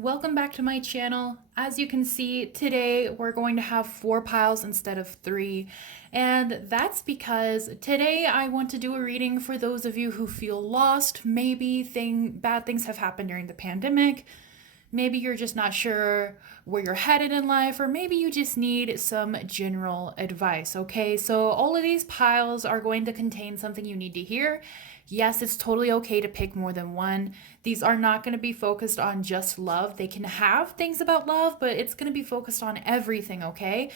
welcome back to my channel. As you can see, today we're going to have 4 piles instead of 3. And that's because today I want to do a reading for those of you who feel lost. Maybe bad things have happened during the pandemic. Maybe you're just not sure where you're headed in life, or maybe you just need some general advice, okay? So all of these piles are going to contain something you need to hear. Yes, it's totally okay to pick more than one. These are not going to be focused on just love. They can have things about love, but it's going to be focused on everything, okay?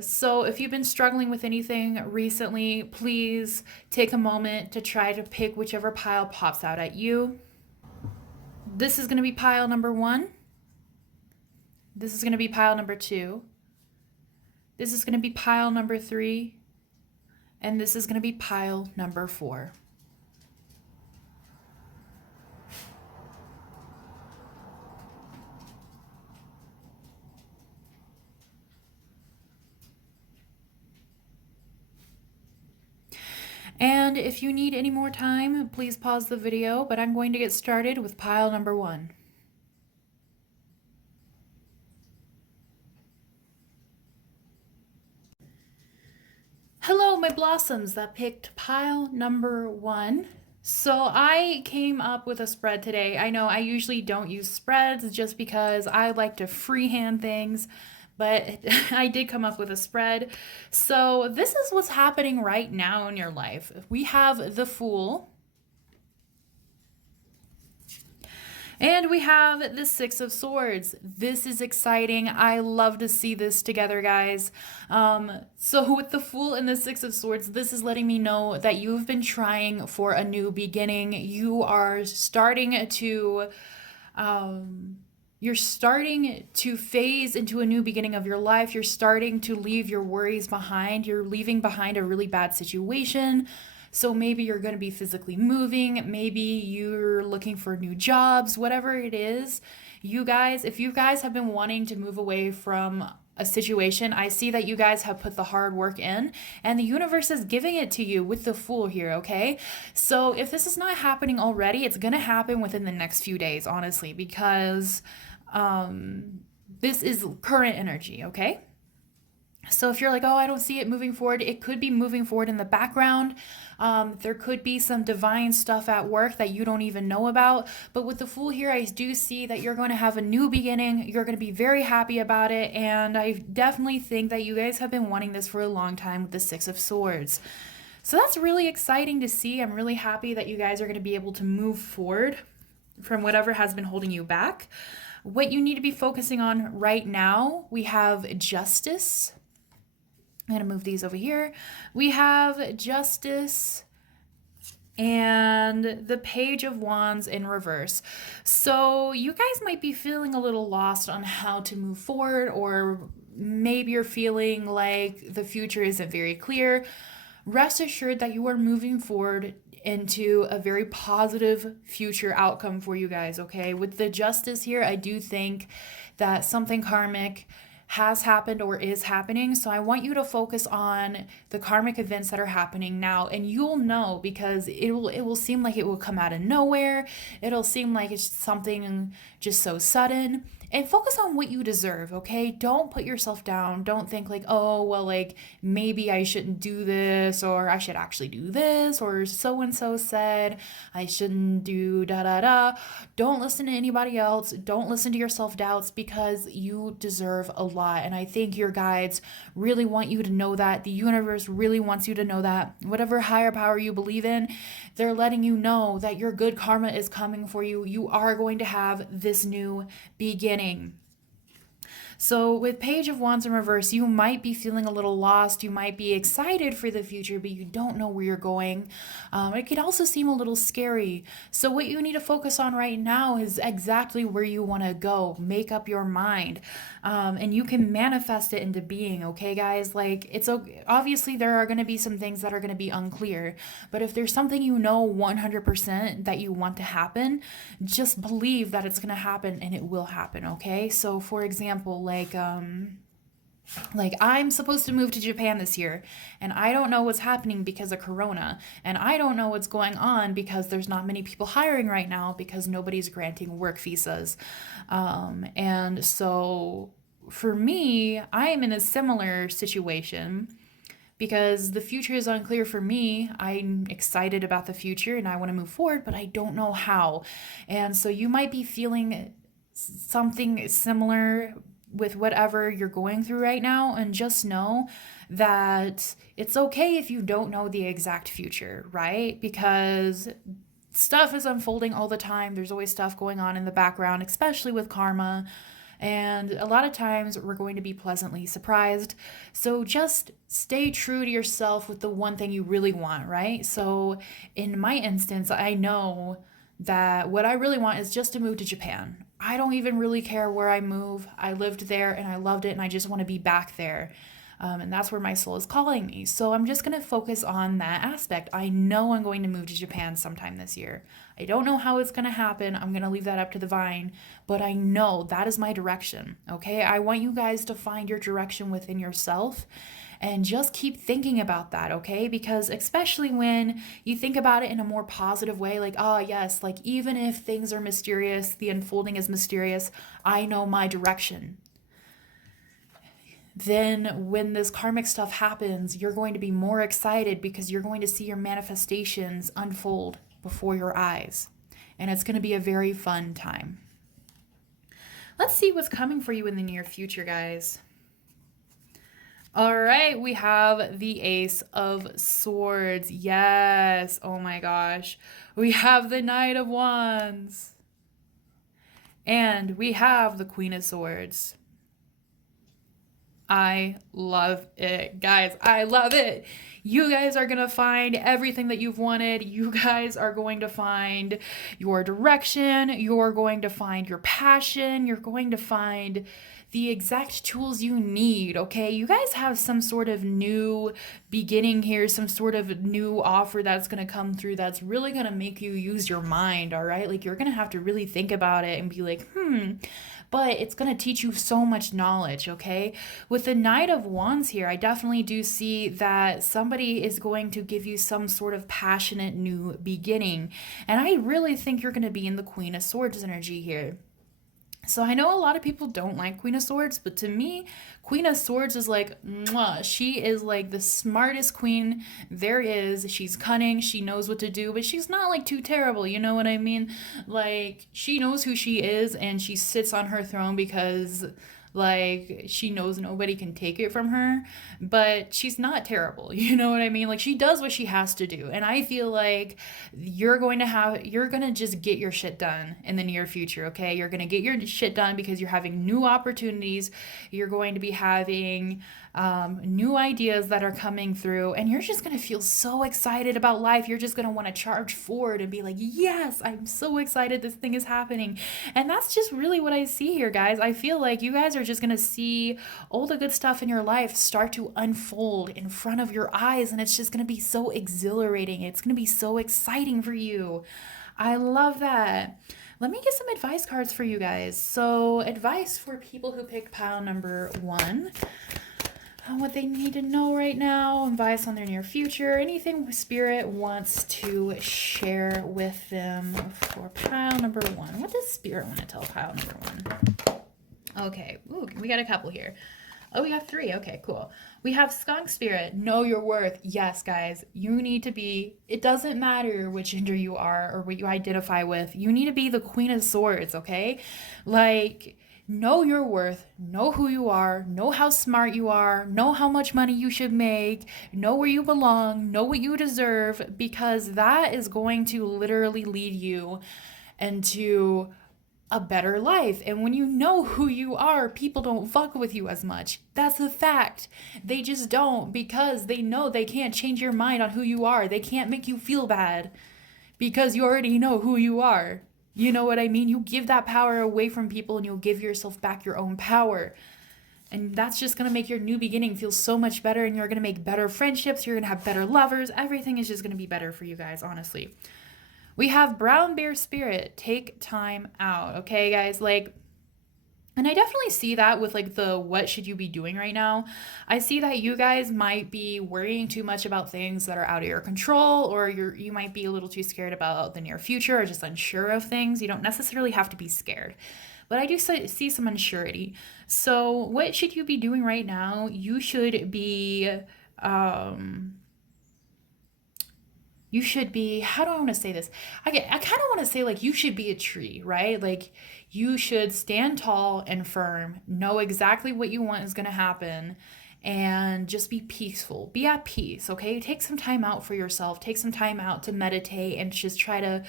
So if you've been struggling with anything recently, please take a moment to try to pick whichever pile pops out at you. This is going to be pile number 1. This is going to be pile number 2. This is going to be pile number 3. And this is going to be pile number 4. And if you need any more time, please pause the video, but I'm going to get started with pile number 1. Hello, my blossoms that picked pile number 1. So I came up with a spread today. I know I usually don't use spreads just because I like to freehand things, but I did come up with a spread. So this is what's happening right now in your life. We have the Fool, and we have the Six of Swords. This is exciting. I love to see this together, guys. So with the Fool and the Six of Swords, this is letting me know that you've been trying for a new beginning. You are starting to phase into a new beginning of your life. You're starting to leave your worries behind. You're leaving behind a really bad situation. So maybe you're going to be physically moving. Maybe you're looking for new jobs, whatever it is. You guys, if you guys have been wanting to move away from a situation, I see that you guys have put the hard work in, and the universe is giving it to you with the Fool here, okay? So if this is not happening already, it's going to happen within the next few days, honestly, because this is current energy, okay? So if you're like, oh, I don't see it moving forward, it could be moving forward in the background. There could be some divine stuff at work that you don't even know about. But with the Fool here, I do see that you're going to have a new beginning. You're going to be very happy about it. And I definitely think that you guys have been wanting this for a long time with the Six of Swords. So that's really exciting to see. I'm really happy that you guys are going to be able to move forward from whatever has been holding you back. What you need to be focusing on right now, we have Justice. I'm going to move these over here. We have Justice and the Page of Wands in reverse. So you guys might be feeling a little lost on how to move forward, or maybe you're feeling like the future isn't very clear. Rest assured that you are moving forward into a very positive future outcome for you guys, okay? With the Justice here, I do think that something karmic has happened or is happening. So I want you to focus on the karmic events that are happening now, and you'll know, because it will seem like it will come out of nowhere. It'll seem like it's something just so sudden. And focus on what you deserve, okay? Don't put yourself down. Don't think like, oh, well, like maybe I shouldn't do this, or I should actually do this, or so and so said I shouldn't do da da da. Don't listen to anybody else. Don't listen to your self-doubts, because you deserve a lot. And I think your guides really want you to know that. The universe really wants you to know that. Whatever higher power you believe in, they're letting you know that your good karma is coming for you. You are going to have this new beginning. So with Page of Wands in reverse, you might be feeling a little lost. You might be excited for the future, but you don't know where you're going. It could also seem a little scary. So what you need to focus on right now is exactly where you want to go. Make up your mind. And you can manifest it into being, okay, guys? Like, it's okay. Obviously, there are going to be some things that are going to be unclear. But if there's something you know 100% that you want to happen, just believe that it's going to happen, and it will happen, okay? So, for example, like Like, I'm supposed to move to Japan this year, and I don't know what's happening because of Corona, and I don't know what's going on because there's not many people hiring right now because nobody's granting work visas. And so for me, I am in a similar situation because the future is unclear for me. I'm excited about the future and I want to move forward, but I don't know how. And so you might be feeling something similar with whatever you're going through right now, and just know that it's okay if you don't know the exact future, right? Because stuff is unfolding all the time. There's always stuff going on in the background, especially with karma. And a lot of times we're going to be pleasantly surprised. So just stay true to yourself with the one thing you really want, right? So in my instance, I know that what I really want is just to move to Japan. I don't even really care where I move. I lived there and I loved it, and I just want to be back there. And that's where my soul is calling me. So I'm just going to focus on that aspect. I know I'm going to move to Japan sometime this year. I don't know how it's going to happen. I'm going to leave that up to the vine, but I know that is my direction. Okay. I want you guys to find your direction within yourself and just keep thinking about that. Okay. Because especially when you think about it in a more positive way, like, oh, yes, like even if things are mysterious, the unfolding is mysterious, I know my direction. Then when this karmic stuff happens, you're going to be more excited because you're going to see your manifestations unfold before your eyes. And it's going to be a very fun time. Let's see what's coming for you in the near future, guys. All right, we have the Ace of Swords. Yes. Oh my gosh. We have the Knight of Wands. And we have the Queen of Swords. I love it, guys. I love it. You guys are going to find everything that you've wanted. You guys are going to find your direction. You're going to find your passion. You're going to find the exact tools you need, okay? You guys have some sort of new beginning here, some sort of new offer that's going to come through that's really going to make you use your mind, all right? Like, you're going to have to really think about it and be like, but it's going to teach you so much knowledge, okay? With the Knight of Wands here, I definitely do see that somebody is going to give you some sort of passionate new beginning. And I really think you're going to be in the Queen of Swords energy here. So I know a lot of people don't like Queen of Swords, but to me, Queen of Swords is like, mwah, she is like the smartest queen there is. She's cunning, she knows what to do, but she's not like too terrible, you know what I mean? Like, she knows who she is and she sits on her throne because like she knows nobody can take it from her, but she's not terrible, you know what I mean? Like, she does what she has to do. And I feel like you're going to just get your shit done in the near future, okay? You're going to get your shit done because you're having new opportunities. You're going to be having new ideas that are coming through, and you're just going to feel so excited about life. You're just going to want to charge forward and be like, yes, I'm so excited this thing is happening. And that's just really what I see here, guys. I feel like you guys are just going to see all the good stuff in your life start to unfold in front of your eyes, and it's just going to be so exhilarating. It's going to be so exciting for you. I love that. Let me get some advice cards for you guys. So, advice for people who picked pile number 1. What they need to know right now, advice on their near future, anything Spirit wants to share with them for pile number 1. What does Spirit want to tell pile number 1? Okay, ooh, we got a couple here. Oh, we have 3. Okay, cool. We have Skunk Spirit. Know your worth. Yes, guys, you need to be, it doesn't matter which gender you are or what you identify with. You need to be the Queen of Swords, okay? Like, know your worth, know who you are, know how smart you are, know how much money you should make, know where you belong, know what you deserve, because that is going to literally lead you into a better life. And when you know who you are, people don't fuck with you as much. That's a fact. They just don't, because they know they can't change your mind on who you are. They can't make you feel bad because you already know who you are. You know what I mean? You give that power away from people and you'll give yourself back your own power. And that's just going to make your new beginning feel so much better, and you're going to make better friendships. You're going to have better lovers. Everything is just going to be better for you guys, honestly. We have Brown Bear Spirit. Take time out. Okay, guys? Like, And I definitely see that with like the what should you be doing right now. I see that you guys might be worrying too much about things that are out of your control, or you might be a little too scared about the near future or just unsure of things. You don't necessarily have to be scared. But I do see some unsurety. So, what should you be doing right now? Um you should be, how do I want to say this? I kind of want to say like you should be a tree, right? Like you should stand tall and firm, know exactly what you want is going to happen, and just be peaceful. Be at peace, okay? Take some time out for yourself. Take some time out to meditate and just try to,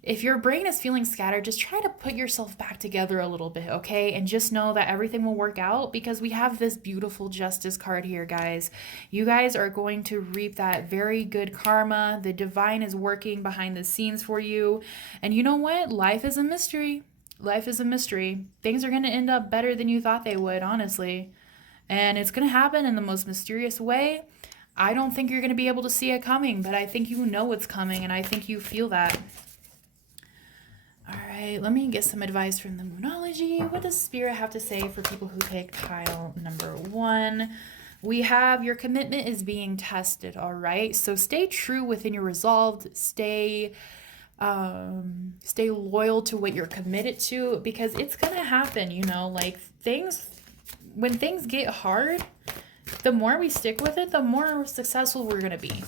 if your brain is feeling scattered, just try to put yourself back together a little bit, okay? And just know that everything will work out because we have this beautiful justice card here, guys. You guys are going to reap that very good karma. The divine is working behind the scenes for you. And you know what? Life is a mystery. Life is a mystery. Things are going to end up better than you thought they would, honestly. And it's going to happen in the most mysterious way. I don't think you're going to be able to see it coming, but I think you know it's coming, and I think you feel that. All right, let me get some advice from the Moonology. What does Spirit have to say for people who pick pile number 1? We have your commitment is being tested, all right? So stay true within your resolve. Stay loyal to what you're committed to because it's gonna happen, you know, like when things get hard, the more we stick with it, the more successful we're gonna be.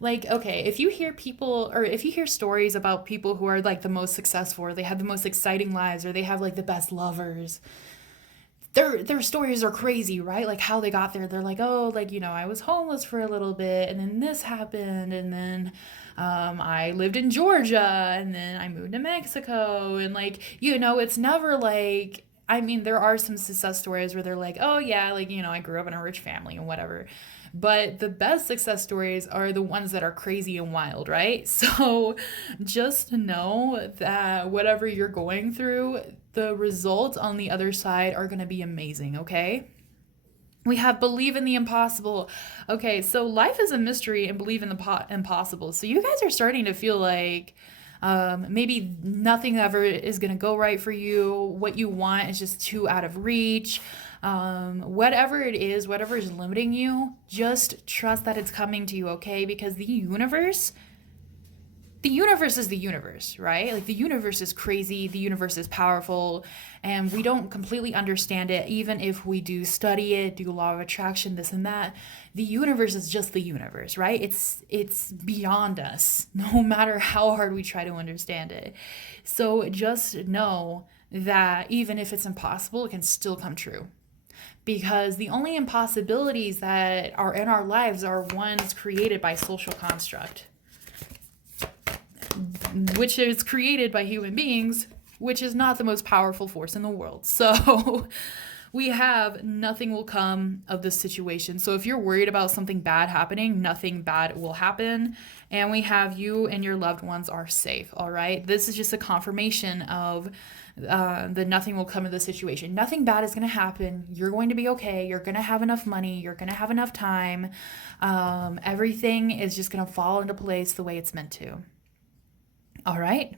Like, okay, if you hear people or if you hear stories about people who are like the most successful or they have the most exciting lives or they have like the best lovers, their stories are crazy, right? Like how they got there. They're like, oh, like, you know, I was homeless for a little bit and then this happened and then I lived in Georgia and then I moved to Mexico and like, you know, it's never like, I mean, there are some success stories where they're like, oh yeah, like, you know, I grew up in a rich family and whatever. But the best success stories are the ones that are crazy and wild, right? So just know that whatever you're going through, the results on the other side are going to be amazing, okay? We have believe in the impossible. Okay, so life is a mystery and believe in the impossible. So you guys are starting to feel like maybe nothing ever is going to go right for you. What you want is just too out of reach. Whatever it is, whatever is limiting you, just trust that it's coming to you, okay? Because the universe is the universe, right? Like the universe is crazy, the universe is powerful, and we don't completely understand it, even if we do study it, do law of attraction, this and that. The universe is just the universe, right? It's beyond us, no matter how hard we try to understand it. So just know that even if it's impossible, it can still come true. Because the only impossibilities that are in our lives are ones created by social construct, which is created by human beings, which is not the most powerful force in the world. So we have nothing will come of this situation. So if you're worried about something bad happening, nothing bad will happen. And we have you and your loved ones are safe, all right? This is just a confirmation of the nothing will come of the situation. Nothing bad is going to happen. You're going to be okay. You're going to have enough money. You're going to have enough time. Everything is just going to fall into place the way it's meant to. All right.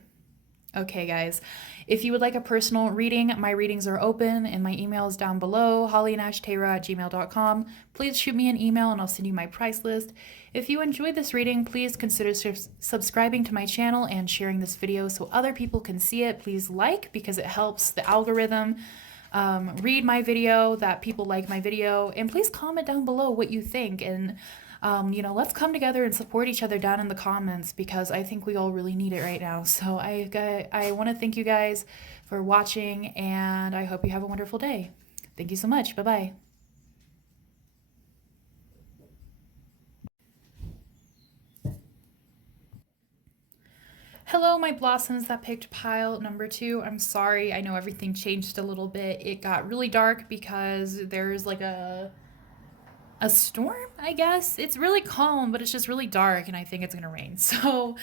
Okay, guys. If you would like a personal reading, my readings are open and my email is down below, hollynashtara@gmail.com. Please shoot me an email and I'll send you my price list. If you enjoyed this reading, please consider subscribing to my channel and sharing this video so other people can see it. Please like because it helps the algorithm read my video, that people like my video, and please comment down below what you think. And let's come together and support each other down in the comments because I think we all really need it right now. So I want to thank you guys for watching and I hope you have a wonderful day. Thank you so much. Bye-bye. Hello, my blossoms that picked pile number 2. I'm sorry. I know everything changed a little bit. It got really dark because there's like a storm, I guess. It's really calm, but it's just really dark, and I think it's gonna rain. So,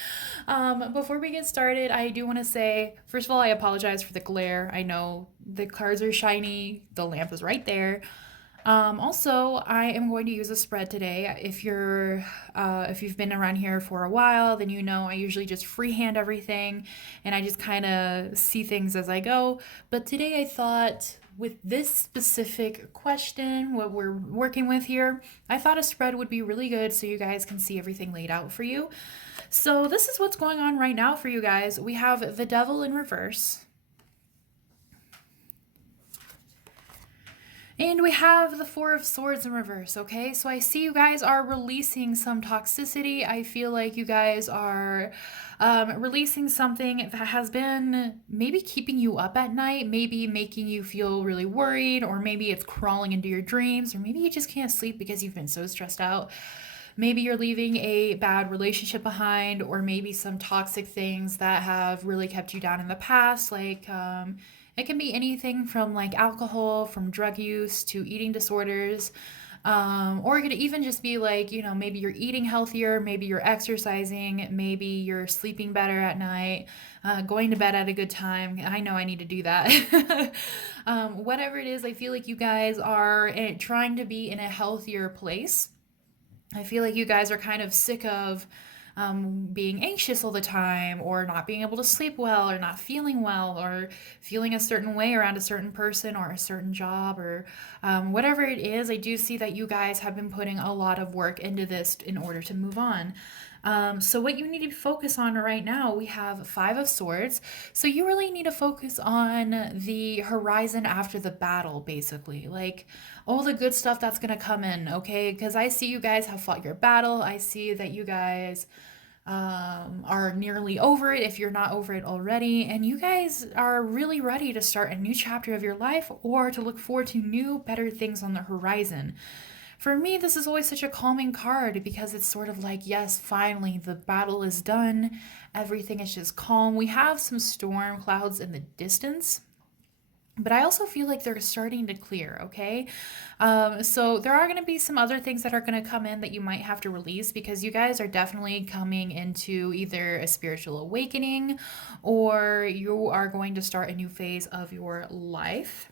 before we get started, I do want to say, first of all, I apologize for the glare. I know the cards are shiny, the lamp is right there. Also, I am going to use a spread today. If you've been around here for a while, then you know I usually just freehand everything, and I just kind of see things as I go. But today I thought, with this specific question, what we're working with here, I thought a spread would be really good so you guys can see everything laid out for you. So this is what's going on right now for you guys. We have the Devil in reverse. And we have the Four of Swords in reverse, okay? So I see you guys are releasing some toxicity. I feel like you guys are releasing something that has been maybe keeping you up at night, maybe making you feel really worried, or maybe it's crawling into your dreams, or maybe you just can't sleep because you've been so stressed out. Maybe you're leaving a bad relationship behind, or maybe some toxic things that have really kept you down in the past, like it can be anything from like alcohol, from drug use to eating disorders. Or it could even just be like, maybe you're eating healthier, maybe you're exercising, maybe you're sleeping better at night, going to bed at a good time. I know I need to do that. Whatever it is, I feel like you guys are trying to be in a healthier place. I feel like you guys are kind of sick of being anxious all the time, or not being able to sleep well, or not feeling well, or feeling a certain way around a certain person or a certain job, or whatever it is. I do see that you guys have been putting a lot of work into this in order to move on. So what you need to focus on right now, we have Five of Swords. So you really need to focus on the horizon after the battle, basically. Like all the good stuff that's going to come in, okay? Because I see you guys have fought your battle. I see that you guys are nearly over it if you're not over it already. And you guys are really ready to start a new chapter of your life, or to look forward to new, better things on the horizon. For me, this is always such a calming card because it's sort of like, yes, finally, the battle is done. Everything is just calm. We have some storm clouds in the distance, but I also feel like they're starting to clear, okay? So there are going to be some other things that are going to come in that you might have to release, because you guys are definitely coming into either a spiritual awakening, or you are going to start a new phase of your life.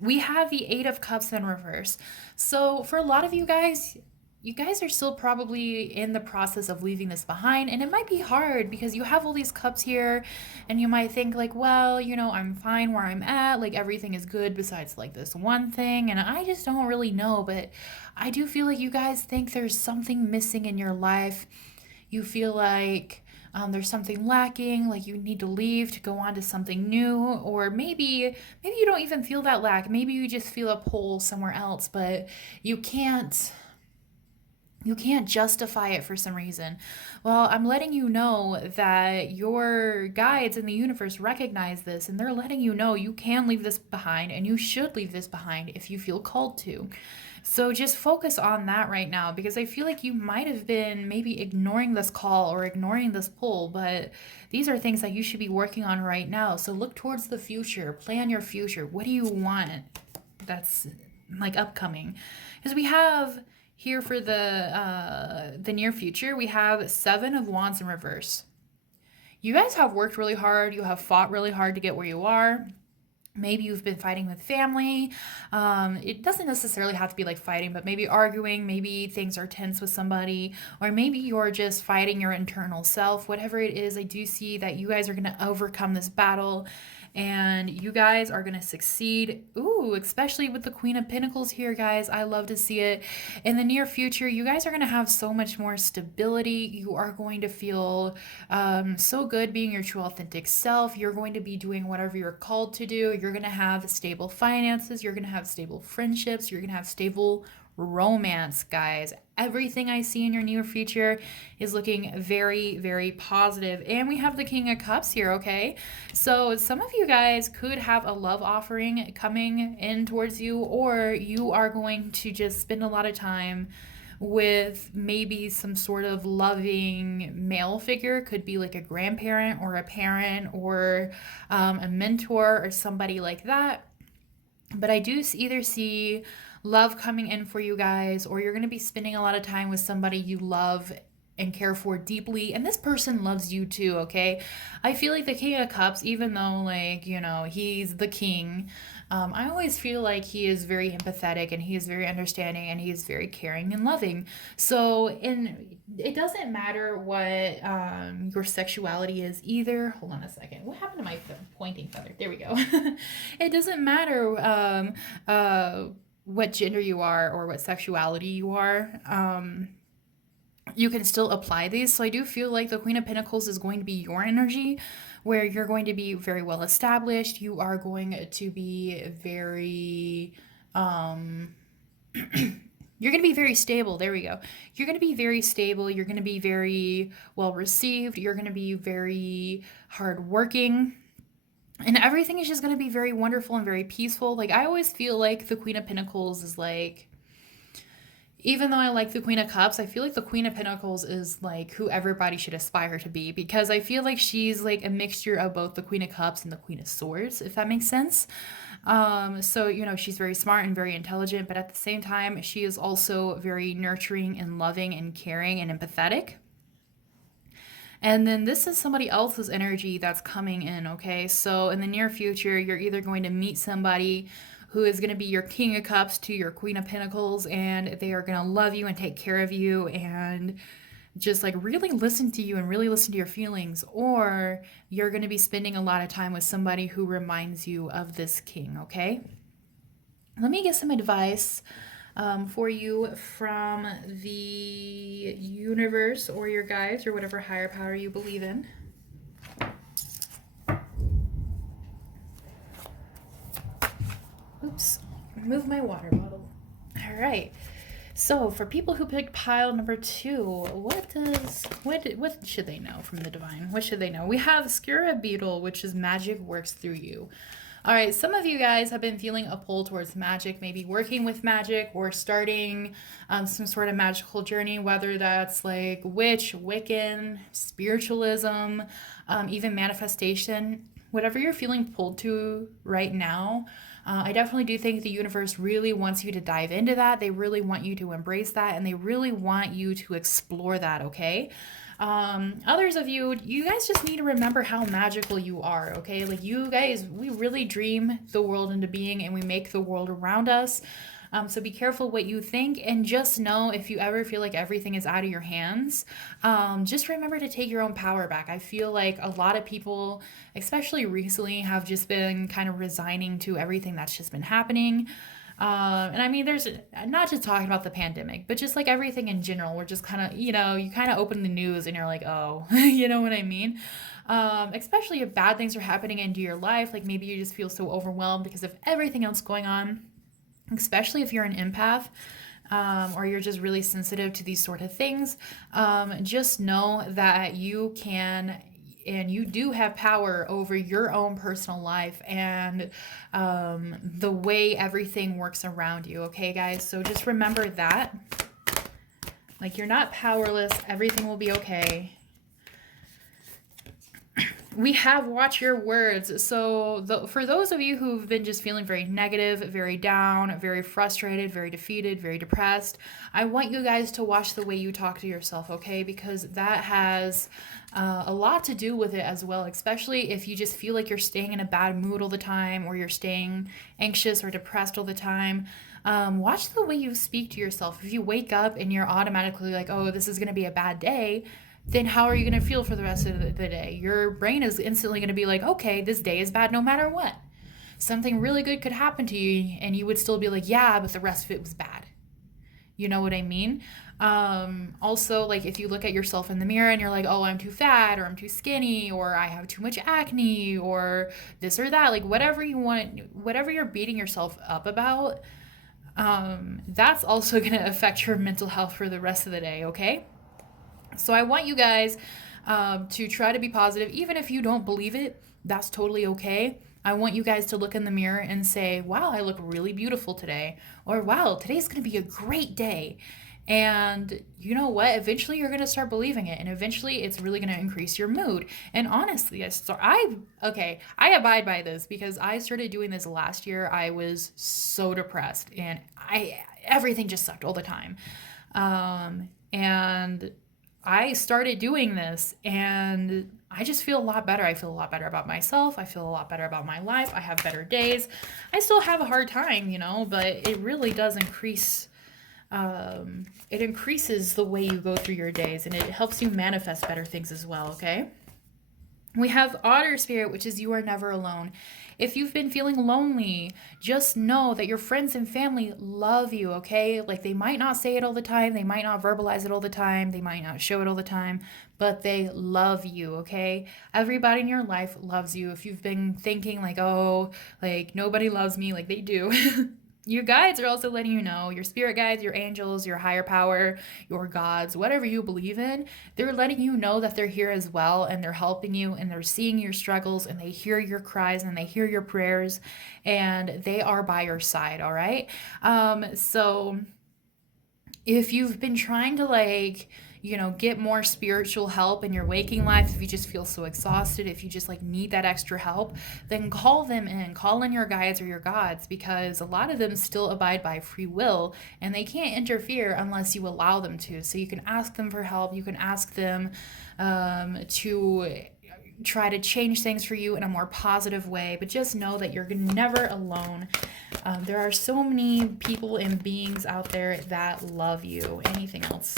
We have the Eight of Cups in reverse. So for a lot of you guys are still probably in the process of leaving this behind, and it might be hard because you have all these cups here, and you might think like, well, I'm fine where I'm at, like everything is good besides like this one thing, and I just don't really know. But I do feel like you guys think there's something missing in your life. You feel like there's something lacking, like you need to leave to go on to something new, or maybe you don't even feel that lack. Maybe you just feel a pull somewhere else, but you can't you can't justify it for some reason. Well, I'm letting you know that your guides in the universe recognize this, and they're letting you know you can leave this behind, and you should leave this behind if you feel called to. So just focus on that right now, because I feel like you might have been maybe ignoring this call or ignoring this pull, but these are things that you should be working on right now. So look towards the future, plan your future. What do you want that's like upcoming? Because we have here for the near future, we have Seven of Wands in reverse. You guys have worked really hard. You have fought really hard to get where you are. Maybe you've been fighting with family. It doesn't necessarily have to be like fighting, but maybe arguing, maybe things are tense with somebody, or maybe you're just fighting your internal self. Whatever it is, I do see that you guys are going to overcome this battle, and you guys are going to succeed. Ooh, especially with the Queen of Pentacles here, guys. I love to see it. In the near future, you guys are going to have so much more stability. You are going to feel so good being your true, authentic self. You're going to be doing whatever you're called to do. You're going to have stable finances. You're going to have stable friendships. You're going to have stable romance, guys. Everything I see in your near future is looking very, very positive. And we have the King of Cups here, okay? So some of you guys could have a love offering coming in towards you, or you are going to just spend a lot of time with maybe some sort of loving male figure. Could be like a grandparent or a parent, or a mentor or somebody like that. But I do either see love coming in for you guys, or you're going to be spending a lot of time with somebody you love and care for deeply, and this person loves you too, okay? I feel like the King of Cups, even though, like, he's the king, I always feel like he is very empathetic and he is very understanding and he is very caring and loving. So, in it doesn't matter what your sexuality is either. Hold on a second. What happened to my pointing feather? There we go. It doesn't matter what gender you are or what sexuality you are. You can still apply these. So I do feel like the Queen of Pentacles is going to be your energy where you're going to be very well established. You are going to be very you're going to be very stable. There we go. You're going to be very stable. You're going to be very well received. You're going to be very hardworking. And everything is just going to be very wonderful and very peaceful. Like, I always feel like the Queen of Pentacles is like, even though I like the Queen of Cups, I feel like the Queen of Pentacles is like who everybody should aspire to be, because I feel like she's like a mixture of both the Queen of Cups and the Queen of Swords, if that makes sense. So, she's very smart and very intelligent, but at the same time, she is also very nurturing and loving and caring and empathetic. And then this is somebody else's energy that's coming in, okay? So in the near future, you're either going to meet somebody who is going to be your King of Cups to your Queen of Pentacles, and they are going to love you and take care of you and just like really listen to you and really listen to your feelings, or you're going to be spending a lot of time with somebody who reminds you of this king, okay? Let me get some advice for you from the universe or your guides or whatever higher power you believe in. Oops, move my water bottle. All right. So for people who picked pile number 2, what should they know from the divine? What should they know? We have Skura Beetle, which is magic works through you. All right, some of you guys have been feeling a pull towards magic, maybe working with magic or starting some sort of magical journey, whether that's like witch, Wiccan, spiritualism, even manifestation. Whatever you're feeling pulled to right now, I definitely do think the universe really wants you to dive into that. They really want you to embrace that, and they really want you to explore that, okay? Others of you, you guys just need to remember how magical you are, okay? Like, you guys, we really dream the world into being, and we make the world around us. So be careful what you think, and just know if you ever feel like everything is out of your hands, just remember to take your own power back. I feel like a lot of people, especially recently, have just been kind of resigning to everything that's just been happening. And I mean, there's not just talking about the pandemic, but just like everything in general. We're just kind of, you kind of open the news and you're like, oh, you know what I mean? Especially if bad things are happening into your life, like maybe you just feel so overwhelmed because of everything else going on, especially if you're an empath. Or you're just really sensitive to these sort of things, just know that you can and you do have power over your own personal life and the way everything works around you, okay, guys? So just remember that. Like, you're not powerless. Everything will be okay. We have watch your words. So for those of you who've been just feeling very negative, very down, very frustrated, very defeated, very depressed, I want you guys to watch the way you talk to yourself, okay? Because that has a lot to do with it as well, especially if you just feel like you're staying in a bad mood all the time, or you're staying anxious or depressed all the time. Watch the way you speak to yourself. If you wake up and you're automatically like, oh, this is going to be a bad day, then how are you going to feel for the rest of the day? Your brain is instantly going to be like, okay, this day is bad no matter what. Something really good could happen to you, and you would still be like, yeah, but the rest of it was bad. You know what I mean? Also, like, if you look at yourself in the mirror and you're like, oh, I'm too fat, or I'm too skinny, or I have too much acne, or this or that, like whatever you want, whatever you're beating yourself up about, that's also going to affect your mental health for the rest of the day, okay? So I want you guys to try to be positive. Even if you don't believe it, that's totally okay. I want you guys to look in the mirror and say, wow, I look really beautiful today. Or, wow, today's going to be a great day. And you know what? Eventually you're going to start believing it. And eventually it's really going to increase your mood. And honestly, I abide by this because I started doing this last year. I was so depressed and everything just sucked all the time. And I started doing this, and I just feel a lot better. I feel a lot better about myself. I feel a lot better about my life. I have better days. I still have a hard time, but it really does increase. It increases the way you go through your days, and it helps you manifest better things as well, okay? We have otter spirit, which is you are never alone. If you've been feeling lonely, just know that your friends and family love you, okay? Like they might not say it all the time, they might not verbalize it all the time, they might not show it all the time, but they love you, okay? Everybody in your life loves you. If you've been thinking like, oh, like nobody loves me, like they do. Your guides are also letting you know, your spirit guides, your angels, your higher power, your gods, whatever you believe in, they're letting you know that they're here as well, and they're helping you, and they're seeing your struggles, and they hear your cries, and they hear your prayers, and they are by your side, all right? So if you've been trying to get more spiritual help in your waking life, if you just feel so exhausted, if you just need that extra help, then call them in, call in your guides or your gods, because a lot of them still abide by free will and they can't interfere unless you allow them to. So you can ask them for help, you can ask them to try to change things for you in a more positive way, but just know that you're never alone. There are so many people and beings out there that love you. Anything else?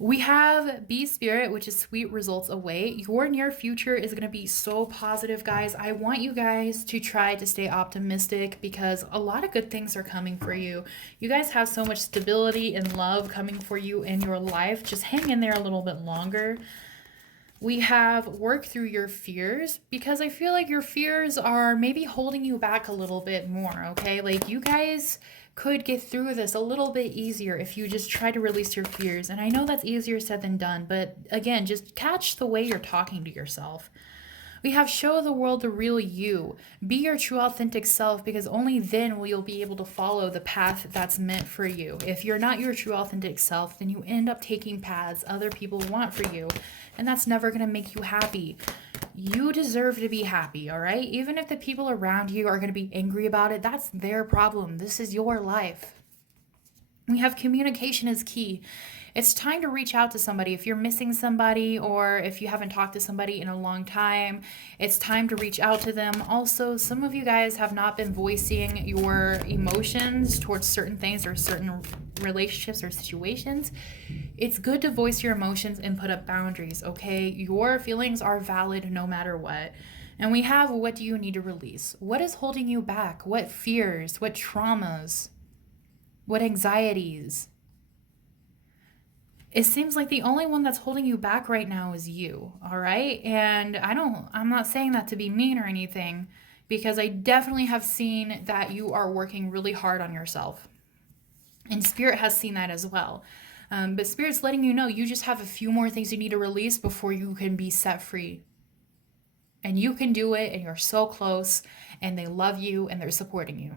We have Be Spirit, which is sweet results await. Your near future is going to be so positive, guys. I want you guys to try to stay optimistic because a lot of good things are coming for you. You guys have so much stability and love coming for you in your life. Just hang in there a little bit longer. We have work through your fears because I feel like your fears are maybe holding you back a little bit more, okay? Like you guys could get through this a little bit easier if you just try to release your fears. And I know that's easier said than done, but again, just catch the way you're talking to yourself. We have show the world the real you. Be your true authentic self because only then will you be able to follow the path that's meant for you. If you're not your true authentic self, then you end up taking paths other people want for you, and that's never going to make you happy. You deserve to be happy, all right? Even if the people around you are going to be angry about it, that's their problem. This is your life. We have communication is key. It's time to reach out to somebody. If you're missing somebody or if you haven't talked to somebody in a long time, it's time to reach out to them. Also, some of you guys have not been voicing your emotions towards certain things or certain relationships or situations. It's good to voice your emotions and put up boundaries, okay? Your feelings are valid no matter what. And we have what do you need to release? What is holding you back? What fears? What traumas? What anxieties? It seems like the only one that's holding you back right now is you, all right? And I'm not saying that to be mean or anything, because I definitely have seen that you are working really hard on yourself. And Spirit has seen that as well. But Spirit's letting you know you just have a few more things you need to release before you can be set free. And you can do it, and you're so close, and they love you, and they're supporting you.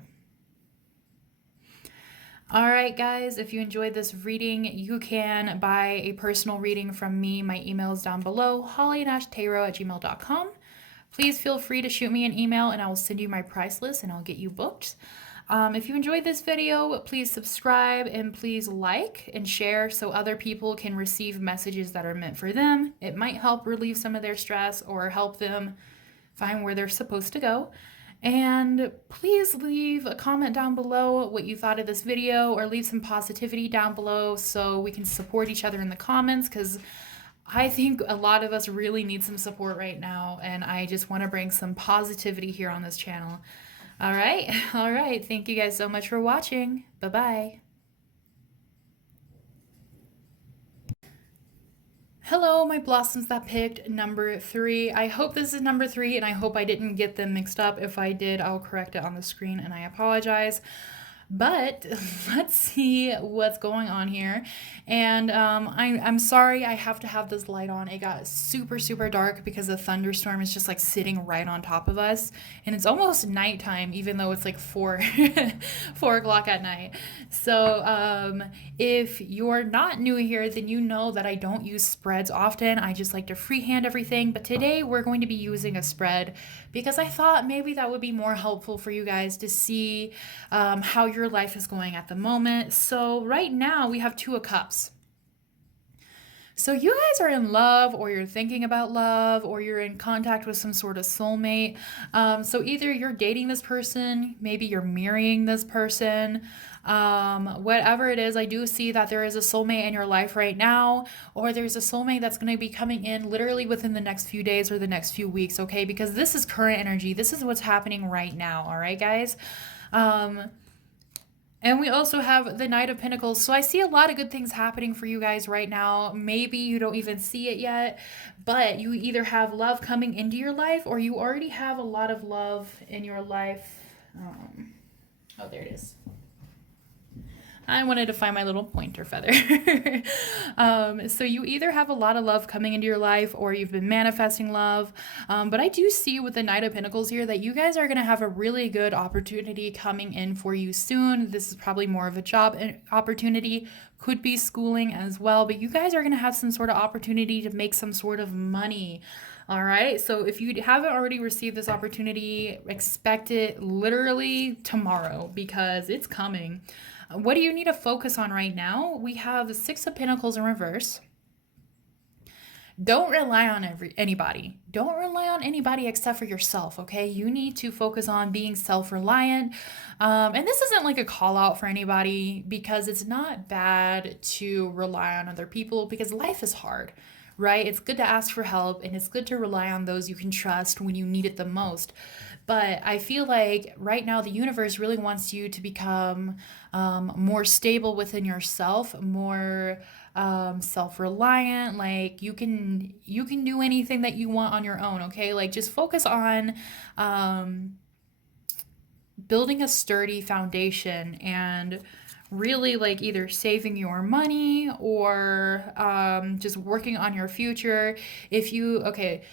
All right, guys, if you enjoyed this reading, you can buy a personal reading from me. My email is down below, hollynashtarot@gmail.com. Please feel free to shoot me an email and I will send you my price list and I'll get you booked. If you enjoyed this video, please subscribe and please like and share so other people can receive messages that are meant for them. It might help relieve some of their stress or help them find where they're supposed to go. And please leave a comment down below what you thought of this video or leave some positivity down below so we can support each other in the comments, because I think a lot of us really need some support right now, and I just want to bring some positivity here on this channel. All right. Thank you guys so much for watching. Bye-bye. Hello, my blossoms that picked number 3. I hope this is number 3, and I hope I didn't get them mixed up. If I did, I'll correct it on the screen, and I apologize. But let's see what's going on here. And I'm sorry I have to have this light on. It got super, super dark because the thunderstorm is just sitting right on top of us. And it's almost nighttime, even though it's 4 o'clock at night. So if you're not new here, then you know that I don't use spreads often. I just like to freehand everything. But today we're going to be using a spread because I thought maybe that would be more helpful for you guys to see how your life is going at the moment. So right now we have 2 of Cups. So you guys are in love, or you're thinking about love, or you're in contact with some sort of soulmate. So either you're dating this person, maybe you're marrying this person. Whatever it is, I do see that there is a soulmate in your life right now, or there's a soulmate that's going to be coming in literally within the next few days or the next few weeks, okay? Because this is current energy. This is what's happening right now, all right, guys? Um, and we also have the Knight of Pentacles. So I see a lot of good things happening for you guys right now. Maybe you don't even see it yet, but you either have love coming into your life, or you already have a lot of love in your life. Oh, there it is. I wanted to find my little pointer feather. So you either have a lot of love coming into your life, or you've been manifesting love. But I do see with the Knight of Pentacles here that you guys are going to have a really good opportunity coming in for you soon. This is probably more of a job opportunity, could be schooling as well, but you guys are going to have some sort of opportunity to make some sort of money. All right. So if you haven't already received this opportunity, expect it literally tomorrow, because it's coming. What do you need to focus on right now? We have the Six of Pentacles in reverse. Don't rely on anybody. Don't rely on anybody except for yourself, okay? You need to focus on being self-reliant. And this isn't like a call out for anybody, because it's not bad to rely on other people, because life is hard, right? It's good to ask for help, and it's good to rely on those you can trust when you need it the most. But I feel like right now the universe really wants you to become more stable within yourself, more self-reliant. Like you can do anything that you want on your own. Okay, like just focus on building a sturdy foundation, and really like either saving your money, or just working on your future. If you okay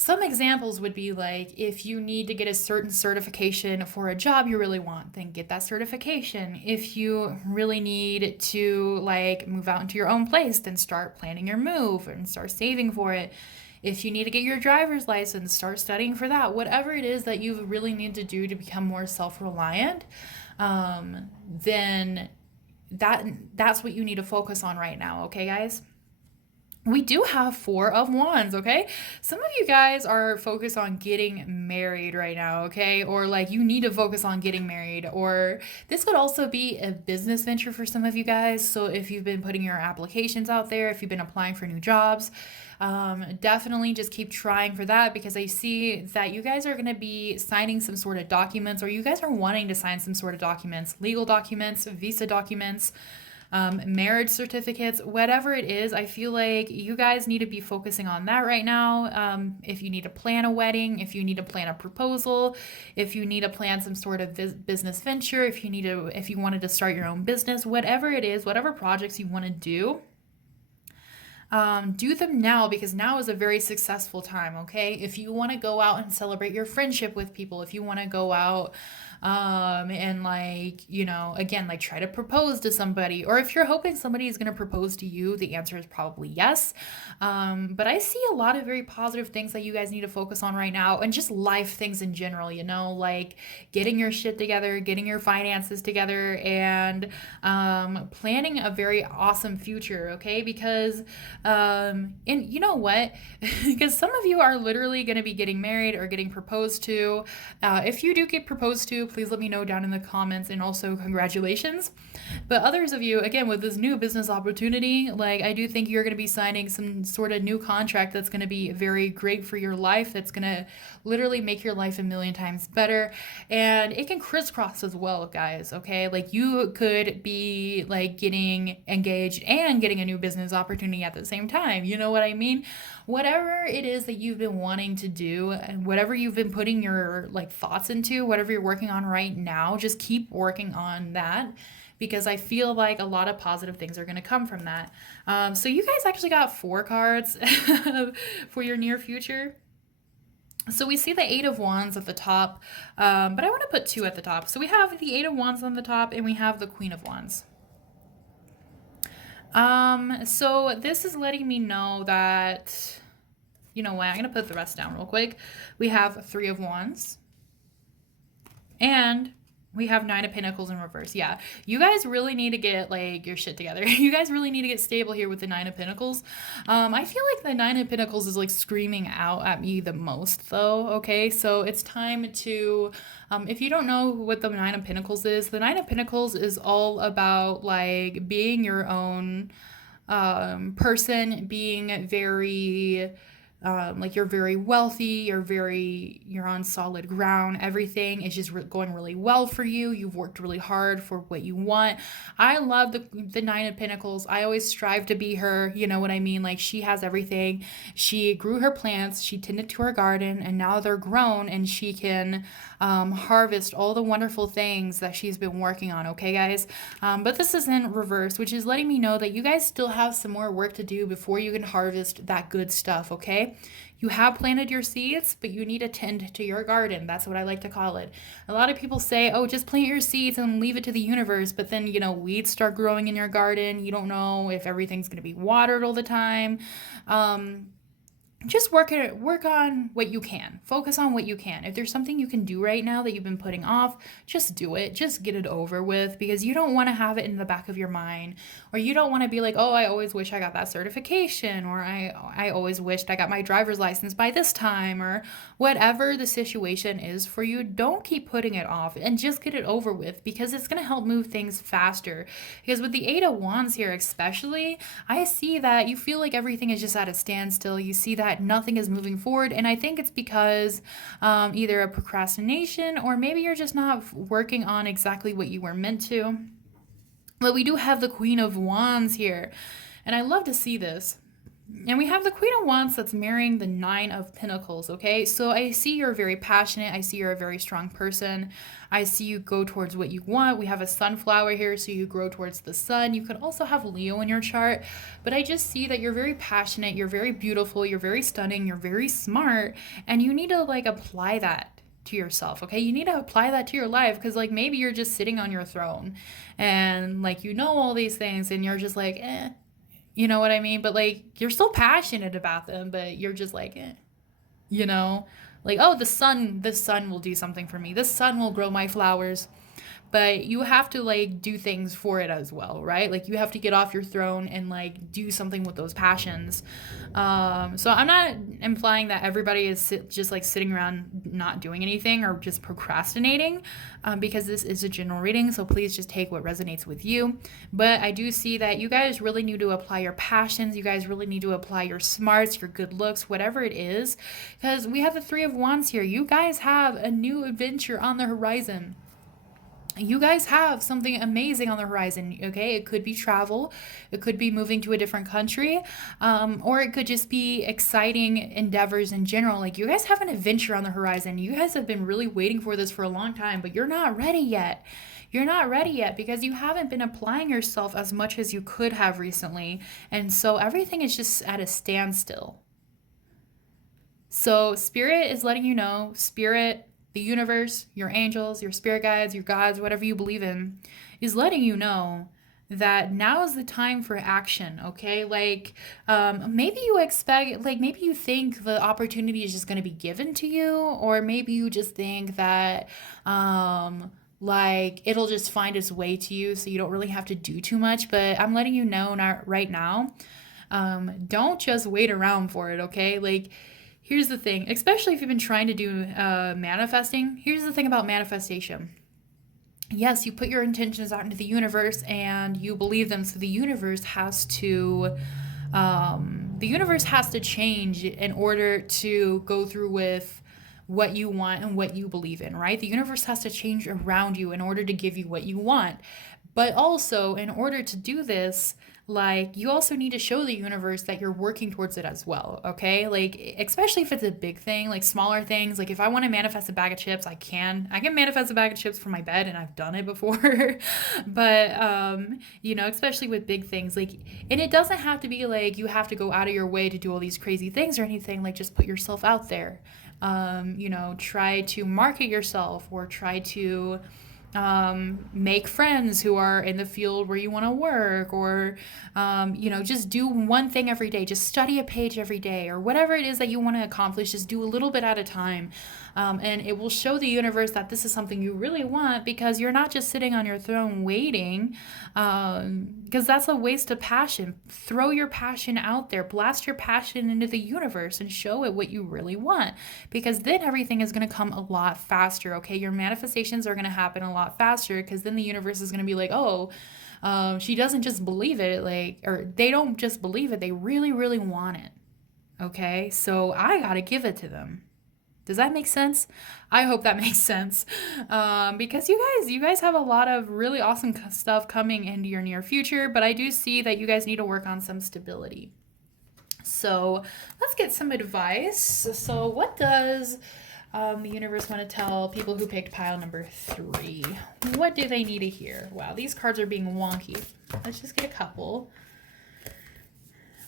Some examples would be like, if you need to get a certain certification for a job you really want, then get that certification. If you really need to like move out into your own place, then start planning your move and start saving for it. If you need to get your driver's license, start studying for that. Whatever it is that you really need to do to become more self-reliant, then that's what you need to focus on right now, okay, guys? We do have Four of Wands, okay? Some of you guys are focused on getting married right now, okay? Or like you need to focus on getting married, or this could also be a business venture for some of you guys. So if you've been putting your applications out there, if you've been applying for new jobs, definitely just keep trying for that, because I see that you guys are going to be signing some sort of documents, or you guys are wanting to sign some sort of documents, legal documents, visa documents, marriage certificates, whatever it is. I feel like you guys need to be focusing on that right now. If you need to plan a wedding, if you need to plan a proposal, if you need to plan some sort of business venture, if you wanted to start your own business, whatever it is, whatever projects you want to do them now, because now is a very successful time, okay? If you want to go out and celebrate your friendship with people, if you want to go out and like, again, like try to propose to somebody, or if you're hoping somebody is going to propose to you, the answer is probably yes. But I see a lot of very positive things that you guys need to focus on right now, and just life things in general, like getting your shit together, getting your finances together, and planning a very awesome future, okay? Because and you know what? Because some of you are literally going to be getting married or getting proposed to. If you do get proposed to, please let me know down in the comments, and also congratulations. But others of you, again, with this new business opportunity, like I do think you're going to be signing some sort of new contract that's going to be very great for your life, that's going to literally make your life a million times better. And it can crisscross as well, guys, okay? Like you could be like getting engaged and getting a new business opportunity at the same time. You know what I mean? Whatever it is that you've been wanting to do, and whatever you've been putting your like thoughts into, whatever you're working on right now, just keep working on that, because I feel like a lot of positive things are going to come from that. So you guys actually got 4 cards for your near future. So we see the Eight of Wands at the top, but I want to put 2 at the top. So we have the Eight of Wands on the top, and we have the Queen of Wands. So this is letting me know that, you know what, I'm going to put the rest down real quick. We have 3 of Wands and We have Nine of Pentacles in reverse. Yeah. You guys really need to get like your shit together. You guys really need to get stable here with the Nine of Pentacles. I feel like the Nine of Pentacles is like screaming out at me the most though. Okay. So it's time to, if you don't know what the Nine of Pentacles is, the Nine of Pentacles is all about like being your own person, being very like you're very wealthy, you're on solid ground, everything is just going really well for you, you've worked really hard for what you want. I love the Nine of Pentacles. I always strive to be her, you know what I mean? Like she has everything. She grew her plants, she tended to her garden, and now they're grown and she can harvest all the wonderful things that she's been working on. Okay guys, but this is in reverse, which is letting me know that you guys still have some more work to do before you can harvest that good stuff. Okay, you have planted your seeds, but you need to tend to your garden. That's what I like to call it. A lot of people say, oh, just plant your seeds and leave it to the universe. But then, you know, weeds start growing in your garden. You don't know if everything's going to be watered all the time. Just work on what you can. Focus on what you can. If there's something you can do right now that you've been putting off, just do it. Just get it over with, because you don't want to have it in the back of your mind, or you don't want to be like, oh, I always wish I got that certification, or I always wished I got my driver's license by this time, or whatever the situation is for you. Don't keep putting it off and just get it over with, because it's going to help move things faster. Because with the Eight of Wands here especially, I see that you feel like everything is just at a standstill. You see that nothing is moving forward, and I think it's because either a procrastination, or maybe you're just not working on exactly what you were meant to. But we do have the Queen of Wands here, and I love to see this. And we have the Queen of Wands that's marrying the Nine of Pentacles, okay? So I see you're very passionate. I see you're a very strong person. I see you go towards what you want. We have a sunflower here, so you grow towards the sun. You could also have Leo in your chart, but I just see that you're very passionate, you're very beautiful, you're very stunning, you're very smart, and you need to like apply that to yourself. Okay, you need to apply that to your life, because like maybe you're just sitting on your throne and like you know all these things and you're just like you know what I mean? But like you're still passionate about them, but you're just like you know, like, oh, the sun will do something for me, the sun will grow my flowers. But you have to like do things for it as well, right? Like you have to get off your throne and like do something with those passions. So I'm not implying that everybody is just like sitting around not doing anything or just procrastinating, because this is a general reading, so please just take what resonates with you. But I do see that you guys really need to apply your passions, you guys really need to apply your smarts, your good looks, whatever it is, because we have the Three of Wands here. You guys have a new adventure on the horizon. You guys have something amazing on the horizon. Okay, it could be travel, it could be moving to a different country, or it could just be exciting endeavors in general. Like you guys have an adventure on the horizon. You guys have been really waiting for this for a long time, but you're not ready yet. You're not ready yet because you haven't been applying yourself as much as you could have recently, and so everything is just at a standstill. So spirit is letting you know, spirit, the universe, your angels, your spirit guides, your gods, whatever you believe in, is letting you know that now is the time for action. Okay, like maybe you expect, like maybe you think the opportunity is just going to be given to you, or maybe you just think that like it'll just find its way to you, so you don't really have to do too much. But I'm letting you know right now, don't just wait around for it. Okay, like here's the thing, especially if you've been trying to do manifesting. Here's the thing about manifestation. Yes, you put your intentions out into the universe and you believe them. So the universe has to change in order to go through with what you want and what you believe in, right? The universe has to change around you in order to give you what you want. But also, in order to do this, like you also need to show the universe that you're working towards it as well. Okay, like especially if it's a big thing, like smaller things, like if I want to manifest a bag of chips, I can manifest a bag of chips from my bed, and I've done it before. But you know, especially with big things, like, and it doesn't have to be like you have to go out of your way to do all these crazy things or anything. Like just put yourself out there. You know, try to market yourself, or try to make friends who are in the field where you want to work, or just do one thing every day, just study a page every day, or whatever it is that you want to accomplish, just do a little bit at a time. And it will show the universe that this is something you really want, because you're not just sitting on your throne waiting, because that's a waste of passion. Throw your passion out there, blast your passion into the universe, and show it what you really want, because then everything is going to come a lot faster. Okay, your manifestations are going to happen a lot faster, because then the universe is going to be like, oh, she doesn't just believe it, like, or they don't just believe it, they really, really want it. Okay, so I got to give it to them. Does that make sense? I hope that makes sense. Because you guys have a lot of really awesome stuff coming into your near future, but I do see that you guys need to work on some stability. So let's get some advice. So what does the universe want to tell people who picked pile number 3? What do they need to hear? Wow, these cards are being wonky. Let's just get a couple.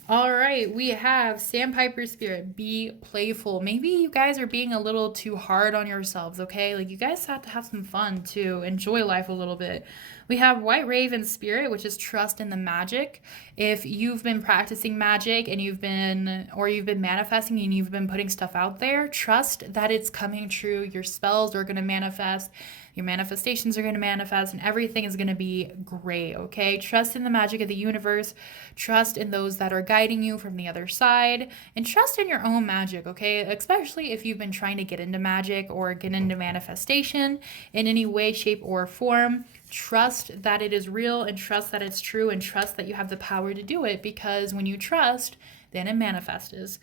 All right, we have Sandpiper Spirit. Be playful. Maybe you guys are being a little too hard on yourselves, okay? Like, you guys have to have some fun too. Enjoy life a little bit. We have White Raven Spirit, which is trust in the magic. If you've been practicing magic and you've been manifesting and you've been putting stuff out there, trust that it's coming true. Your spells are going to manifest. Your manifestations are going to manifest, and everything is going to be great, okay? Trust in the magic of the universe. Trust in those that are guiding you from the other side, and trust in your own magic, okay? Especially if you've been trying to get into magic or get into manifestation in any way, shape, or form. Trust that it is real, and trust that it's true, and trust that you have the power to do it, because when you trust, then it manifests.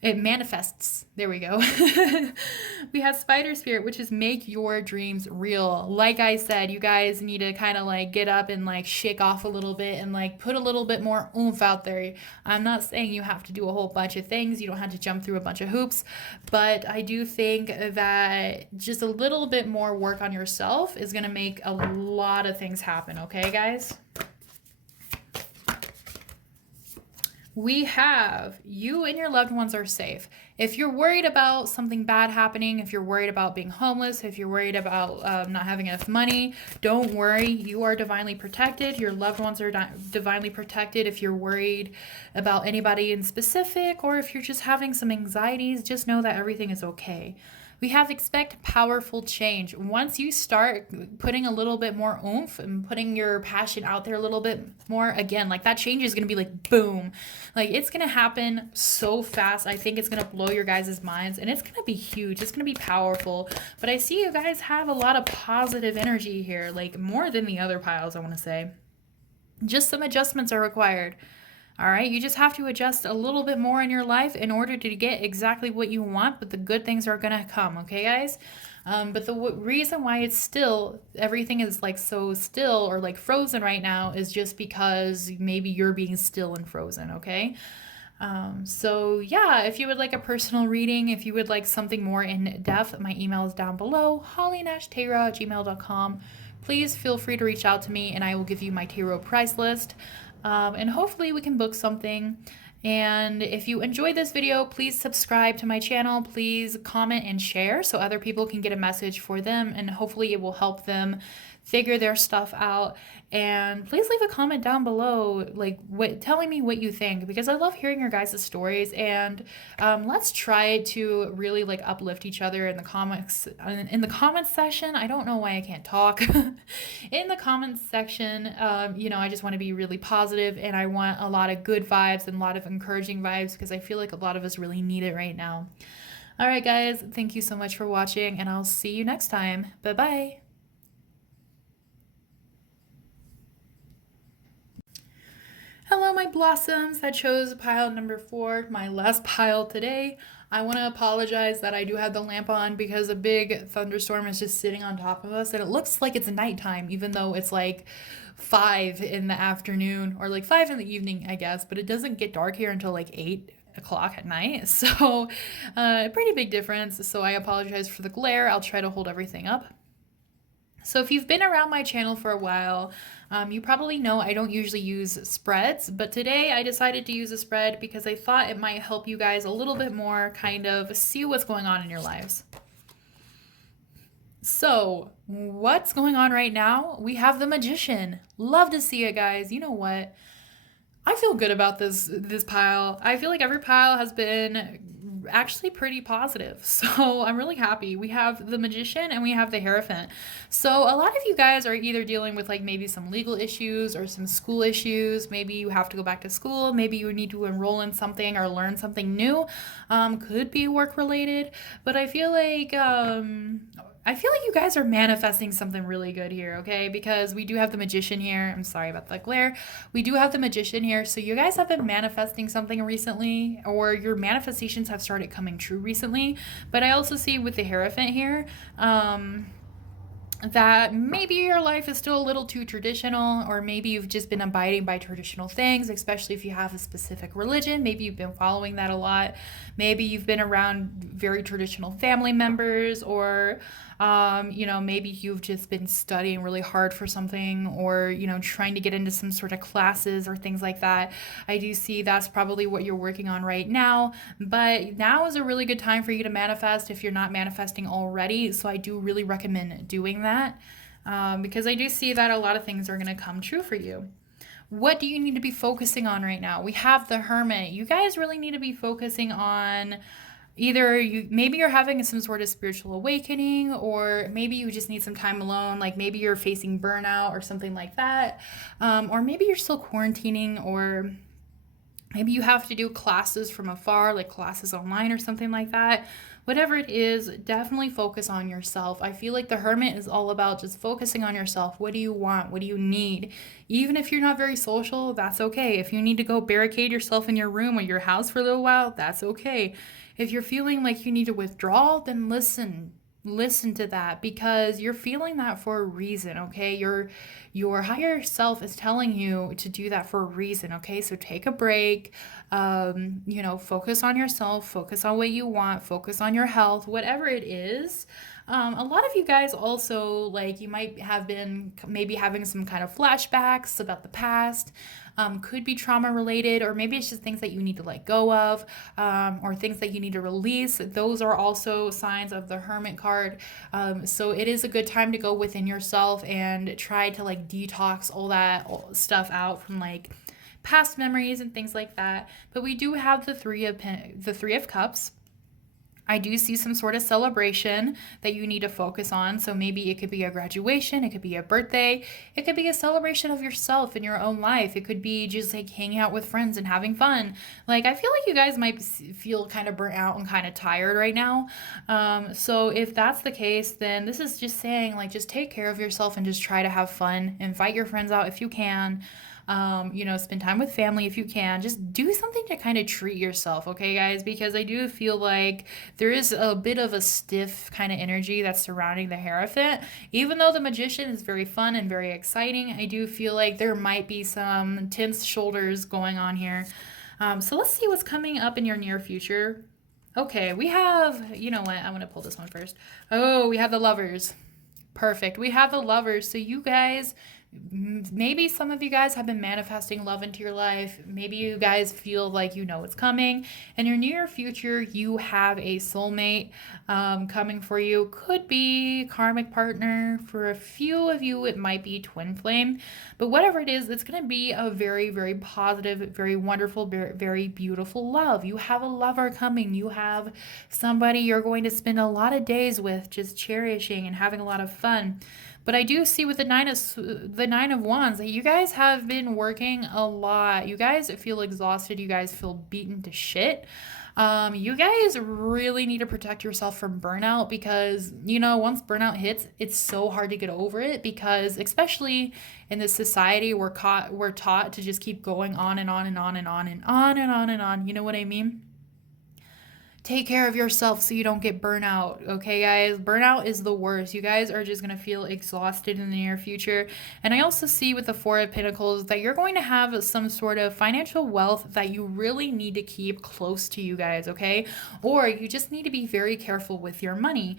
It manifests. There we go. We have Spider Spirit, which is make your dreams real. Like I said, you guys need to kind of like get up and like shake off a little bit and like put a little bit more oomph out there. I'm not saying you have to do a whole bunch of things. You don't have to jump through a bunch of hoops, but I do think that just a little bit more work on yourself is going to make a lot of things happen. Okay, guys? We have you and your loved ones are safe. If you're worried about something bad happening, if you're worried about being homeless, if you're worried about not having enough money, don't worry. You are divinely protected. Your loved ones are divinely protected. If you're worried about anybody in specific, or if you're just having some anxieties, just know that everything is okay. We have expect powerful change. Once you start putting a little bit more oomph and putting your passion out there a little bit more, again, like that change is going to be like boom. Like it's going to happen so fast. I think it's going to blow your guys' minds, and it's going to be huge. It's going to be powerful. But I see you guys have a lot of positive energy here, like more than the other piles, I want to say. Just some adjustments are required. All right, you just have to adjust a little bit more in your life in order to get exactly what you want, but the good things are going to come, okay, guys? But the reason why it's still, everything is like so still or like frozen right now is just because maybe you're being still and frozen, okay? So yeah, if you would like a personal reading, if you would like something more in depth, my email is down below, hollynashtarot@gmail.com. Please feel free to reach out to me, and I will give you my tarot price list. And hopefully we can book something. And if you enjoyed this video, please subscribe to my channel. Please comment and share so other people can get a message for them, and hopefully it will help them figure their stuff out. And please leave a comment down below, like telling me what you think, because I love hearing your guys' stories. And let's try to really like uplift each other in the comments section. I don't know why I can't talk. In the comments section, I just want to be really positive, and I want a lot of good vibes and a lot of encouraging vibes, because I feel like a lot of us really need it right now. All right, guys, thank you so much for watching, and I'll see you next time. Bye-bye. Hello, my blossoms that chose pile number 4, my last pile today. I want to apologize that I do have the lamp on, because a big thunderstorm is just sitting on top of us, and it looks like it's nighttime, even though it's like 5 in the afternoon, or like 5 in the evening, I guess, but it doesn't get dark here until like 8 o'clock at night. So a pretty big difference. So I apologize for the glare. I'll try to hold everything up. So if you've been around my channel for a while, you probably know I don't usually use spreads, but today I decided to use a spread because I thought it might help you guys a little bit more kind of see what's going on in your lives. So, what's going on right now? We have the Magician. Love to see it, guys. You know what? I feel good about this pile. I feel like every pile has been actually pretty positive. So I'm really happy. We have the Magician and we have the Hierophant. So a lot of you guys are either dealing with like maybe some legal issues or some school issues. Maybe you have to go back to school. Maybe you need to enroll in something or learn something new. Could be work related. But I feel like you guys are manifesting something really good here, okay? Because we do have the Magician here. I'm sorry about the glare. We do have the Magician here. So you guys have been manifesting something recently, or your manifestations have started coming true recently. But I also see with the Hierophant here, that maybe your life is still a little too traditional, or maybe you've just been abiding by traditional things, especially if you have a specific religion. Maybe you've been following that a lot. Maybe you've been around very traditional family members, or maybe you've just been studying really hard for something, or trying to get into some sort of classes or things like that. I do see that's probably what you're working on right now, but now is a really good time for you to manifest if you're not manifesting already. So I do really recommend doing that, because I do see that a lot of things are going to come true for you. What do you need to be focusing on right now? We have the Hermit. You guys really need to be focusing on either maybe you're having some sort of spiritual awakening, or maybe you just need some time alone, like maybe you're facing burnout or something like that, or maybe you're still quarantining, or maybe you have to do classes from afar, like classes online or something like that. Whatever it is, definitely focus on yourself. I feel like the Hermit is all about just focusing on yourself. What do you want? What do you need? Even if you're not very social, that's okay. If you need to go barricade yourself in your room or your house for a little while, that's okay. If you're feeling like you need to withdraw, then listen to that, because you're feeling that for a reason, okay? Your higher self is telling you to do that for a reason, okay? So take a break. Focus on yourself, focus on what you want, focus on your health, whatever it is. A lot of you guys also, like, you might have been maybe having some kind of flashbacks about the past. Could be trauma related, or maybe it's just things that you need to let go of, or things that you need to release. Those are also signs of the Hermit card. So it is a good time to go within yourself and try to like detox all that stuff out from like past memories and things like that. But we do have the Three of Cups. I do see some sort of celebration that you need to focus on. So maybe it could be a graduation, it could be a birthday, it could be a celebration of yourself in your own life. It could be just like hanging out with friends and having fun. Like, I feel like you guys might feel kind of burnt out and kind of tired right now. So if that's the case, then this is just saying, like, just take care of yourself and just try to have fun. Invite your friends out if you can. Spend time with family if you can. Just do something to kind of treat yourself, okay, guys? Because I do feel like there is a bit of a stiff kind of energy that's surrounding the Hierophant. Even though the Magician is very fun and very exciting, I do feel like there might be some tense shoulders going on here. So let's see what's coming up in your near future. Okay, we have, you know what? I want to pull this one first. Oh, we have the Lovers. Perfect. We have the Lovers. So you guys, maybe some of you guys have been manifesting love into your life. Maybe you guys feel like you know it's coming. In your near future, you have a soulmate coming for you. Could be karmic partner. For a few of you, it might be twin flame. But whatever it is, it's going to be a very, very positive, very wonderful, very, very beautiful love. You have a lover coming. You have somebody you're going to spend a lot of days with, just cherishing and having a lot of fun. But I do see with the Nine of Wands that you guys have been working a lot. You guys feel exhausted. You guys feel beaten to shit. You guys really need to protect yourself from burnout, because once burnout hits, it's so hard to get over it, because especially in this society, we're taught to just keep going on and on and on and on and on and on and on. You know what I mean? Take care of yourself so you don't get burnout, okay, guys? Burnout is the worst. You guys are just going to feel exhausted in the near future. And I also see with the Four of Pentacles that you're going to have some sort of financial wealth that you really need to keep close to you guys, okay? Or you just need to be very careful with your money.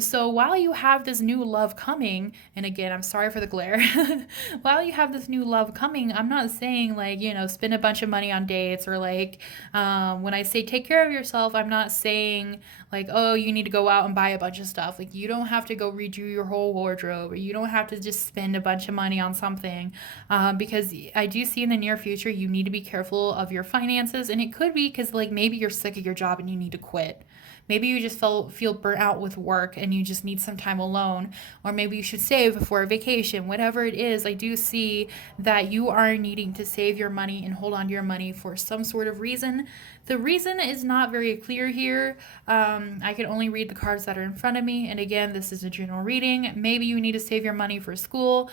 So while you have this new love coming, and again, I'm sorry for the glare, while you have this new love coming, I'm not saying like, spend a bunch of money on dates, or like, when I say take care of yourself, I'm not not saying like, oh, you need to go out and buy a bunch of stuff. Like, you don't have to go redo your whole wardrobe, or you don't have to just spend a bunch of money on something. Because I do see in the near future, you need to be careful of your finances. And it could be because, like, maybe you're sick of your job and you need to quit. Maybe you just feel burnt out with work and you just need some time alone. Or maybe you should save for a vacation. Whatever it is, I do see that you are needing to save your money and hold on to your money for some sort of reason. The reason is not very clear here. I can only read the cards that are in front of me. And again, this is a general reading. Maybe you need to save your money for school.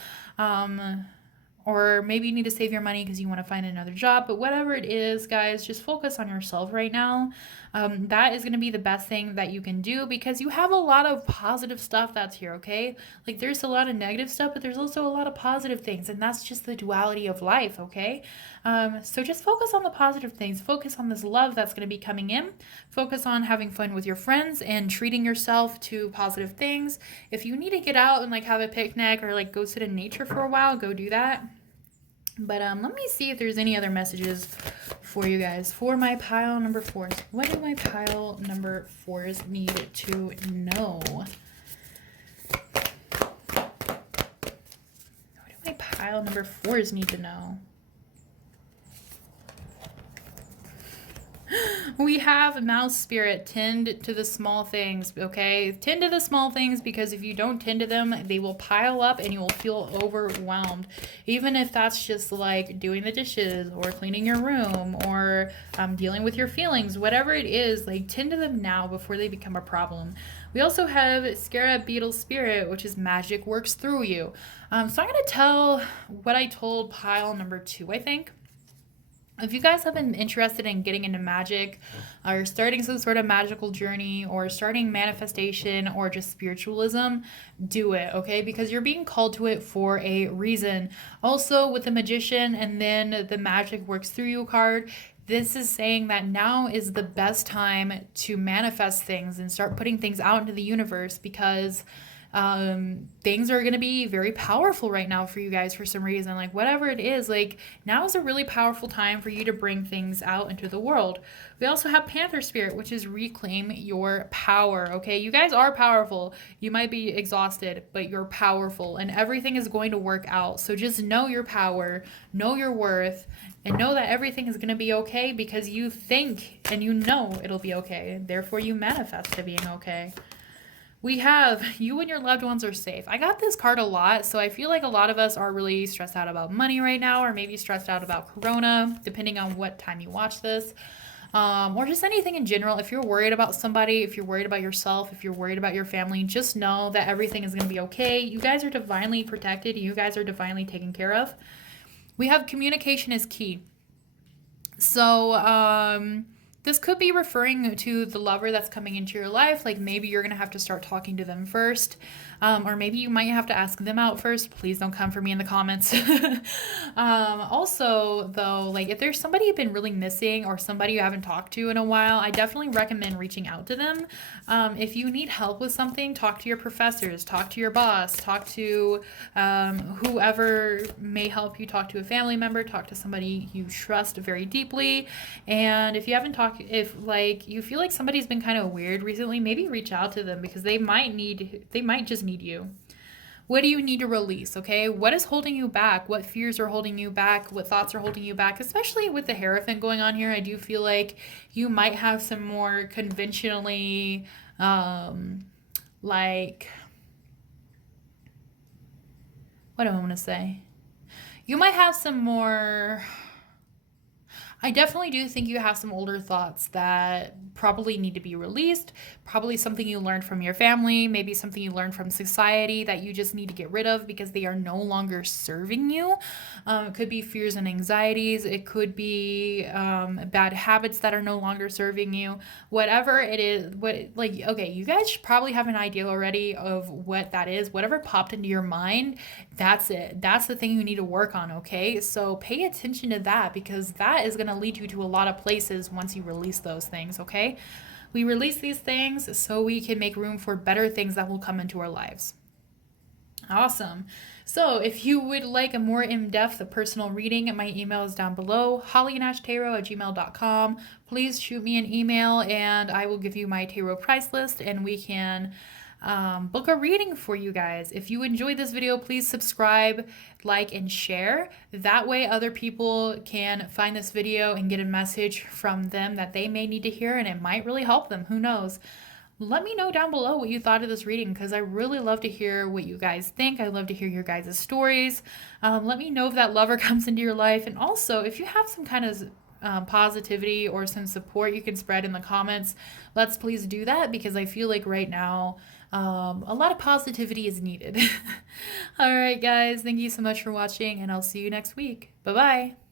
Or maybe you need to save your money because you want to find another job. But whatever it is, guys, just focus on yourself right now. That is going to be the best thing that you can do, because you have a lot of positive stuff that's here, okay? Like, there's a lot of negative stuff, but there's also a lot of positive things, and that's just the duality of life, okay? So just focus on the positive things. Focus on this love that's going to be coming in. Focus on having fun with your friends and treating yourself to positive things. If you need to get out and like have a picnic or like go sit in nature for a while, go do that. But let me see if there's any other messages for you guys for my pile number 4s. What do my pile number 4s need to know? What do my pile number 4s need to know? We have mouse spirit. Tend to the small things, okay? Tend to the small things, because if you don't tend to them, they will pile up and you will feel overwhelmed. Even if that's just like doing the dishes or cleaning your room or dealing with your feelings, whatever it is, like, tend to them now before they become a problem. We also have Scarab Beetle Spirit, which is magic works through you. So I'm going to tell what I told pile number 2, I think. If you guys have been interested in getting into magic, or starting some sort of magical journey, or starting manifestation, or just spiritualism, do it, okay? Because you're being called to it for a reason. Also, with the Magician and then the Magic Works Through You card, this is saying that now is the best time to manifest things and start putting things out into the universe, because things are going to be very powerful right now for you guys for some reason. Like, whatever it is, like, now is a really powerful time for you to bring things out into the world. We also have Panther Spirit, which is reclaim your power, okay? You guys are powerful. You might be exhausted, but you're powerful, and everything is going to work out. So just know your power, know your worth, and know that everything is going to be okay, because you think and you know it'll be okay. Therefore, you manifest to being okay. We have you and your loved ones are safe. I got this card a lot, so I feel like a lot of us are really stressed out about money right now, or maybe stressed out about Corona, depending on what time you watch this, or just anything in general. If you're worried about somebody, if you're worried about yourself, if you're worried about your family, just know that everything is going to be okay. You guys are divinely protected. You guys are divinely taken care of. We have communication is key. So, this could be referring to the lover that's coming into your life. Like, maybe you're going to have to start talking to them first. Or maybe you might have to ask them out first. Please don't come for me in the comments. Also, though, like, if there's somebody you've been really missing, or somebody you haven't talked to in a while, I definitely recommend reaching out to them. If you need help with something, talk to your professors, talk to your boss, talk to whoever may help you, talk to a family member, talk to somebody you trust very deeply. And if you haven't talked, if like you feel like somebody's been kind of weird recently, maybe reach out to them, because they might just need you. What do you need to release, okay? What is holding you back? What fears are holding you back? What thoughts are holding you back? Especially with the Hierophant going on here, I do feel like you might have some more conventionally, like, what do I want to say? You might have some more... I definitely do think you have some older thoughts that probably need to be released. Probably something you learned from your family, maybe something you learned from society that you just need to get rid of because they are no longer serving you. It could be fears and anxieties. It could be bad habits that are no longer serving you. Whatever it is, okay, you guys should probably have an idea already of what that is. Whatever popped into your mind, that's it. That's the thing you need to work on, okay? So pay attention to that, because that is going to lead you to a lot of places once you release those things, okay? We release these things so we can make room for better things that will come into our lives. Awesome. So, if you would like a more in depth personal reading, my email is down below, hollynashtarot@gmail.com. Please shoot me an email and I will give you my tarot price list and we can book a reading for you guys. If you enjoyed this video, please subscribe, like, and share. That way, other people can find this video and get a message from them that they may need to hear and it might really help them. Who knows? Let me know down below what you thought of this reading because I really love to hear what you guys think. I love to hear your guys' stories. Let me know if that lover comes into your life. And also, if you have some kind of positivity or some support you can spread in the comments, let's please do that because I feel like right now a lot of positivity is needed. All right, guys, thank you so much for watching, and I'll see you next week. Bye bye.